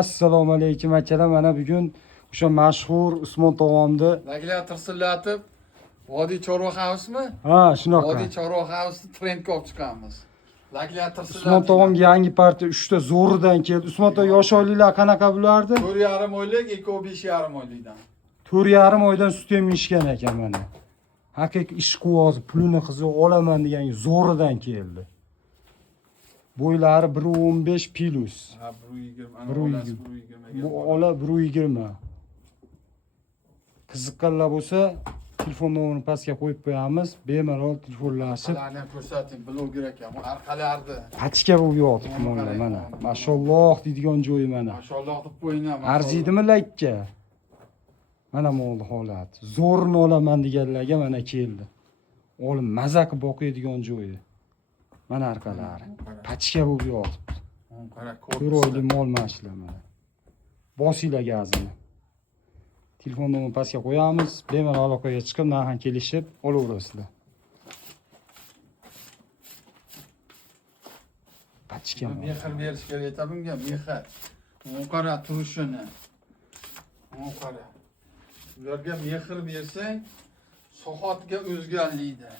Assalomu alaykum akalar. Mana bugun o'sha mashhur Usmon tog'omni Regulator sillatib, Vodiy Chorva House-mi? ha, shunaqa. Vodiy Chorva House-ni trendga olib chiqamiz. Regulator Usmon tog'omga yangi partiya 3 ta zo'ridan keldi. Usmon tog'om yosh oyliklar qanaqa bo'lardi? 4,5 oylik, Eko 5,5 oylikdan. 4,5 oydan sut emishgan ekan mana. Haqiqiy ishqiboz, pulini qizi olaman degan zo'ridan keldi. Bo'ylari 1.15 plus. Ha, 120, ana 120. olasi 120. Bu ola 1.20. Qiziqqanlar bo'lsa, telefon nomerini pastga qo'yib qo'yamiz. Bemalol telefonlashib, Qalarni ham ko'rsating, bloger ekan. Bu arqalardi. patika bo'lib yotibdi mana. Mashalloh deydigan joyi mana. Mashalloh deb qo'yinglar. Arziydimi lakka? Mana molni holat. Zo'rini olaman deganlarga mana keldi. Olim maza qilib boqadigan joyi. Mana arqalari. Patika bo'lib yotibdi. Qara, 4 oylik mol mashlar mana. Bosinglar gazini. Telefon nomerini pastga qo'yamiz. Bemalol aloqaga chiqib, narxini kelishib olaverasizlar. Patika. Mehr berish kerak edi bunga, mehr. Qara turishini. Qara. Ularga mehr bersang, soatga o'zgarlaydi.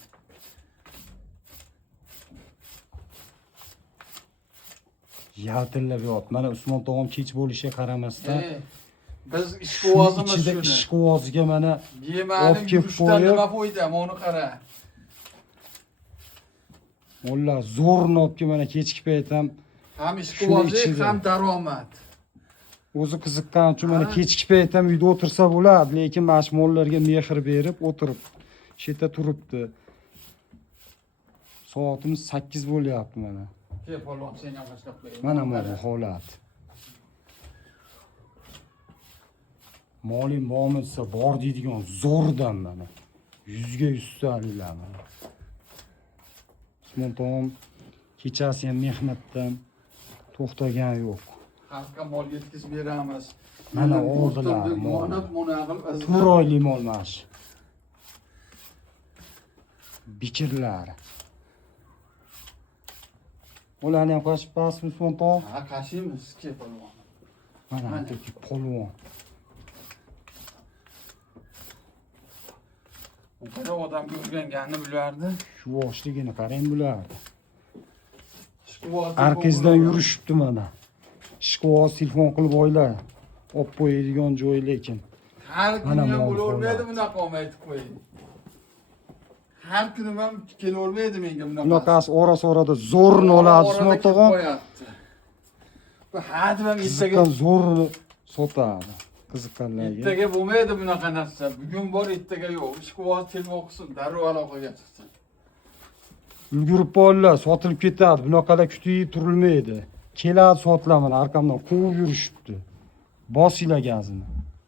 Yaltillab yot. Mana Usmon tog'om kech bo'lishiga qaramasdan Biz ishqibozimiz ichida shuni. ishqiboziga mana Yemani olib kelib yurishdan qo'yib, nima foyda? Mana qara. Mollar zo'rni olib kelib mana kechki payt ham Ham ishqibozlik, ichida. ham daromad. o'zi qiziqqani uchun mana Ha. kechki payt ham uyda o'tirsa bo'ladi, lekin mana shu mollarga mehr berib o'tirib, shu yerda turibdi. Soatimiz 8 bo'lyapti mana. Kel polvon, sen ham boshlab qo'y. Mana bu holat. Molim bormi desa bor deydigan zo'rdan mana. 100 ga 100 ta'lilar mana. Usmon tog'om kechasi ham mehnatdan to'xtagan yo'q. Xalqqa mol yetkazib beramiz. Mana oldilar mol. Mana qilib 4 oylik mol mash. Bikirlar. Ularni ham qo'shib pasmi Usmon tog'om? Ha, qashimiz, kel polvon. Mana bu polvon. U qara odamga o'rganganini bilardi. Shu yoshligini qarang bulardi. Ishqibozlik Arkizdan yurishibdi mana. Ishqiboz telefon qilib oylar. Olib qo'yadigan joy lekin. Har Mana kuni ham mol bo'lavermaydi holat. bunaqa aytib qo'ying. Har kuni ham kelavermaydi menga bunaqa. Bunaqasi orasi-orada zo'rni oladi Usmon tog'om. Bu hadam ertaga Qiziqqan zo'rni sotadi. Qiziqqanlarga. ertaga bo'lmaydi bunaqa narsa. Bugun bor, ertaga yo'q. Ishqiboz telefon qilsin, darrov aloqaga chiqsin. Ulgurib bo'llar, sotilib ketadi. Bunaqalar kutib turilmaydi. Keladi sotlar mana arqamdan quvib yurishibdi. Bosinglar gazini.